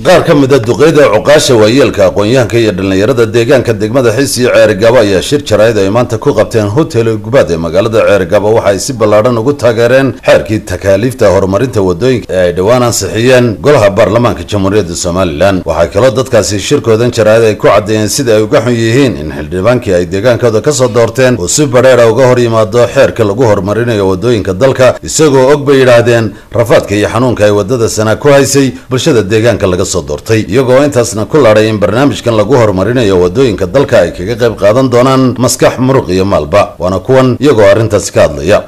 qaar ka mid ah duqeyda cuqaasha waayeelka aqoon-yahanka iyo dhalinyarada deegaanka degmada Xiis iyo Ceerigabo ayaa shir jaraa'id ay maanta ku qabteen hotel Gubaad ee magaalada Ceerigabo waxa ay si ballaaran ugu taageereen xeerkii takaaliifta horumarinta wadooyinka ee ay dhawaan ansixiyeen golaha baarlamaanka Jamhuuriyadda Soomaaliland. Waxa kale oo dadkaasi shirkoodan jaraa'id ay ku cadeeyeen sida ay uga xun yihiin in xildhibaankii ay deegaankooda ka soo doorteen oo si badheer uga hor yimaado xeerka lagu horumarinayo wadooyinka dalka isagoo og bay yiraahdeen rafaadka iyo xanuunka ay wadada sana ku haysay bulshada deegaanka laga soo doortay iyagoo intaasna ku laaday in barnaamijkan lagu horumarinayo wadooyinka dalka ay kaga qayb qaadan doonaan maskax muruq iyo maalba waana kuwan iyagoo arrintaas ka hadlaya.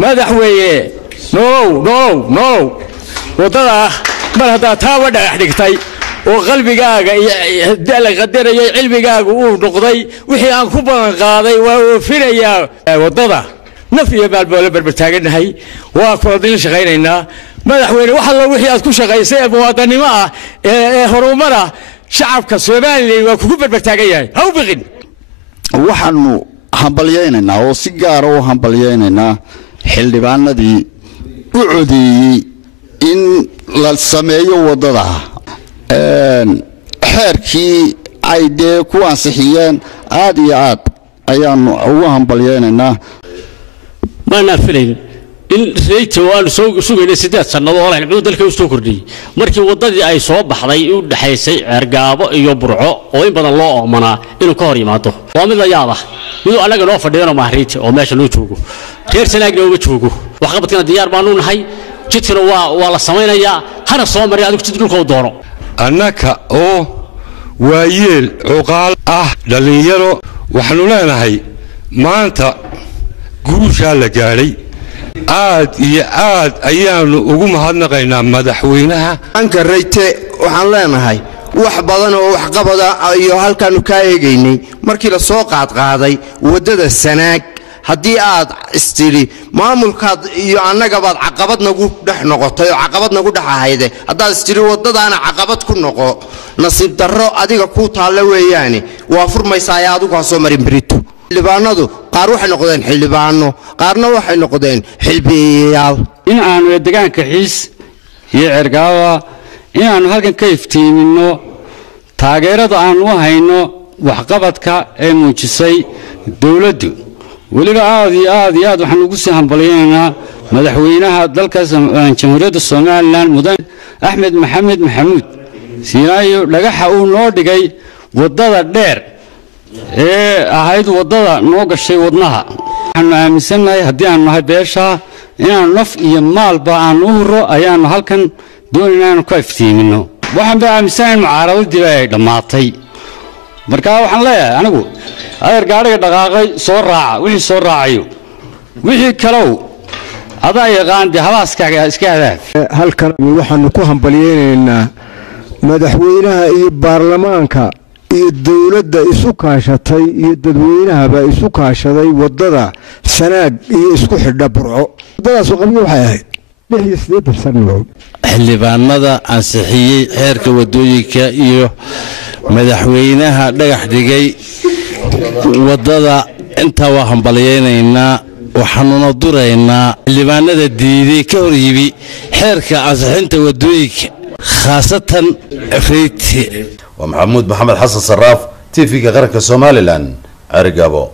madaxweyne no wadada mar hadaa taaba dhagax dhigtay oo qalbigaaga iyo dal qadarayo cilmigaaga uu noqday wixii aan ku badan qaaday waa oofinayaa wadada naf iyo maalba barbartaaganahay waa ku shaqaynaynaa madaxweyne waxa la wixii aad ku shaqaysay muwaadinimo ah ee horumara shacabka Soomaaliyeed waa kugu barbartaagan yahay ha u biqin waxaanu hambalyeynaa oo si gaar ah u hambalyeynaa xildhibaanadii u codeeyay in la sameeyo wadada xeerkii ay ku ansixiyeen aad iyo aad ayaanu ugu hambalyeynaa ma nafirin in reeyta waanu soo sugayna 8 sanado oo la dalka u soo kordhiyay markii wadadii ay soo baxday u dhaxaysay Ceerigabo iyo Burco oo in badan loo oomanaa inuu ka hor yimaado waa mid la yaab ah midoo anaga noo fadhiyano mahriit oo meesha loo joogo reer sanaagna uga joogo wax qabadkana diyaar baanu nahay jidkana waa la sameeynaya hana soo maray adigu jid dhulka u doono annaka oo waayeel cuqaal ah dhalinyaro waxaanu leenahay maanta guusha la gaaray aad iyo aad ayaanu ugu mahadnaqaynaa madaxweynaha anka reyte waxaan leenahay wax badan oo wax qabada iyo halkaanu ka eegaynay markii la soo qaaday wadada sanaag haddii aad istiri maamulkaad iyo annaga baad caqabad nagu dhex noqotay oo caqabad nagu dhaxayde haddaad istiri wadadaana caqabad ku noqo nasiib darro adiga ku taale weeyaani waa furmaysaa aad uga soo marin brito xildhibaanadu qaar waxay noqdeen xildhibaano qaarna waxay noqdeen xilbiyaal in aanu deegaanka Xiis iyo Ceerigabo in aanu halkan ka iftiimino taageerada aanu hayno waxqabadka ee muujisay dawladdu waliba aad iyo aad waxaan ugu sii hambalyeynaa madaxweynaha dalka Jamhuuriyadda Soomaaliland Mudane Axmed Maxamed Maxamuud siinaayo dhagaxa uu noo dhigay wadada dheer ee ahayd wadada noo gashay wadnaha waxaan aaminsanahay haddii aan nahay beesha inaan naf iyo maalba aan u huro ayaan halkan doonaynaa ka iftiimino waxaan baa aaminsanahay mucaaradadii ay dhamaatay marka waxaan leeyahay anigu adeer gaariga dhaqaaqay soo raaca wixii soo raacayo wixii kale adaa yaqaan habaaskaaga iska hadaaf halkan waxaanu ku hambalyeynaa madaxweynaha iyo baarlamaanka iyo dawladda isu kaashatay iyo dadweynahaba isu kaashaday wadada sanaag iyo isku xidha Burco wadadaas qabyo waxay ahayd 68 sano xildhibaanada ansixiyay xeerka wadooyinka iyo madaxweynaha dhagax dhigay wadada inta waa hambalyeynaa waxaanu duraynaa xildhibaanada diiday ka hor yibi xeerka ansixinta wadooyinka khaasatan reeyta ومحمود محمد حسن صراف تيفي قرنك Somaliland Ceerigabo.